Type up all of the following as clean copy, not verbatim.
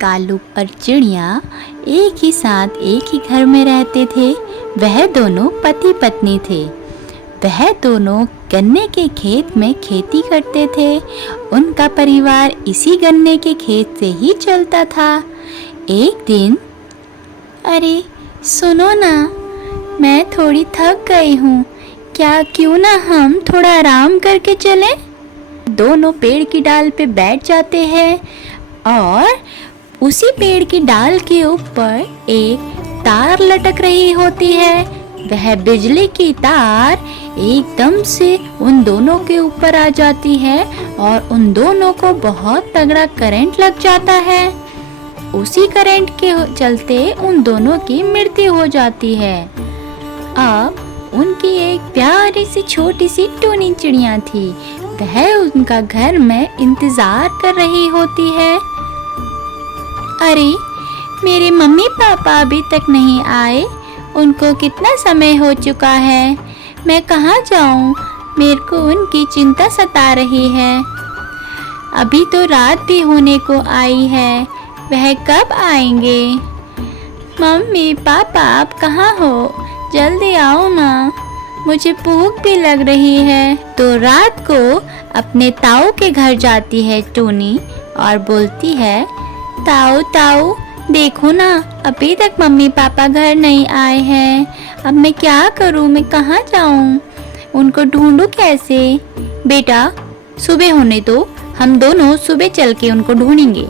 कालू और चिड़िया एक ही साथ एक ही घर में रहते थे। वह दोनों पति पत्नी थे। वह दोनों गन्ने के खेत में खेती करते थे। उनका परिवार इसी गन्ने के खेत से ही चलता था। एक दिन, अरे सुनो ना, मैं थोड़ी थक गई हूँ, क्यों ना हम थोड़ा आराम करके चलें? दोनों पेड़ की डाल पे बैठ जाते हैं और उसी पेड़ की डाल के ऊपर एक तार लटक रही होती है। वह बिजली की तार एकदम से उन दोनों के ऊपर आ जाती है और उन दोनों को बहुत तगड़ा करंट लग जाता है। उसी करंट के चलते उन दोनों की मृत्यु हो जाती है। अब उनकी एक प्यारी सी छोटी सी टूनी चिड़िया थी। वह उनका घर में इंतजार कर रही होती है। अरे, मेरे मम्मी पापा अभी तक नहीं आए, उनको कितना समय हो चुका है, मैं कहाँ जाऊँ? मेरे को उनकी चिंता सता रही है। अभी तो रात भी होने को आई है, वह कब आएंगे? मम्मी पापा आप कहाँ हो? जल्दी आओ ना, मुझे भूख भी लग रही है। तो रात को अपने ताऊ के घर जाती है टूनी और बोलती है, ताऊ ताऊ देखो ना, अभी तक मम्मी पापा घर नहीं आए हैं। अब मैं क्या करूं, मैं कहाँ जाऊं? उनको ढूंढूं कैसे? बेटा, सुबह होने दो, हम दोनों सुबह चल के उनको ढूंढेंगे।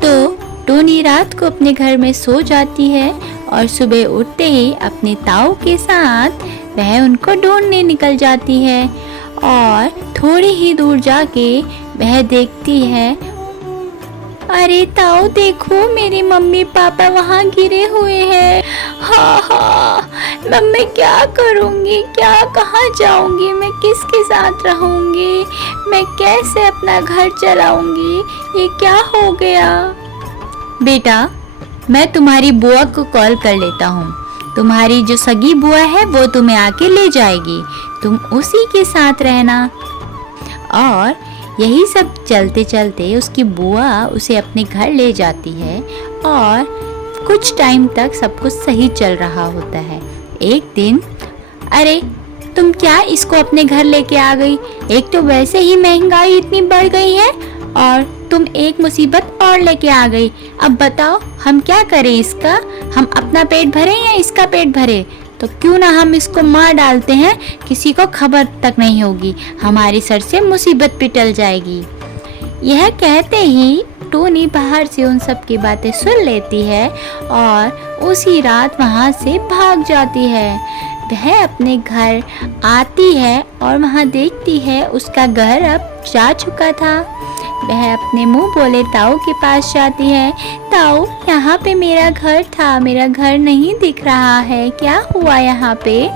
तो टूनी रात को अपने घर में सो जाती है और सुबह उठते ही अपने ताऊ के साथ वह उनको ढूंढने निकल जाती है। और थोड़ी ही दूर जाके वह देखती है, अरे ताऊ देखो, मेरे मम्मी पापा वहाँ गिरे हुए हैं। हाँ, मैं क्या करूँगी, कहाँ जाऊँगी, मैं किसके साथ रहूँगी, मैं कैसे अपना घर चलाऊँगी, ये क्या हो गया? बेटा, मैं तुम्हारी बुआ को कॉल कर लेता हूँ। तुम्हारी जो सगी बुआ है वो तुम्हें आके ले जाएगी, तुम उसी के साथ रहना। और यही सब चलते चलते उसकी बुआ उसे अपने घर ले जाती है और कुछ टाइम तक सब कुछ सही चल रहा होता है। एक दिन, अरे तुम क्या इसको अपने घर लेके आ गई? एक तो वैसे ही महंगाई इतनी बढ़ गई है और तुम एक मुसीबत और लेके आ गई। अब बताओ हम क्या करें इसका? हम अपना पेट भरें या इसका पेट भरें? तो क्यों ना हम इसको मार डालते हैं, किसी को खबर तक नहीं होगी, हमारी सर से मुसीबत भी टल जाएगी। यह कहते ही टूनी बाहर से उन सब की बातें सुन लेती है और उसी रात वहाँ से भाग जाती है। वह अपने घर आती है और वहाँ देखती है उसका घर अब जा चुका था। वह अपने मुंह बोले ताऊ के पास जाती है, ताऊ यहाँ पे मेरा घर था, मेरा घर नहीं दिख रहा है, क्या हुआ यहाँ पे?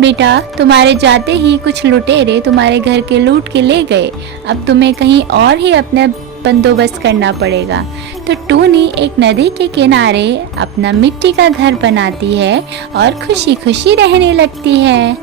बेटा, तुम्हारे जाते ही कुछ लुटेरे तुम्हारे घर के लूट के ले गए, अब तुम्हें कहीं और ही अपना बंदोबस्त करना पड़ेगा। तो टूनी एक नदी के किनारे अपना मिट्टी का घर बनाती है और खुशी खुशी रहने लगती है।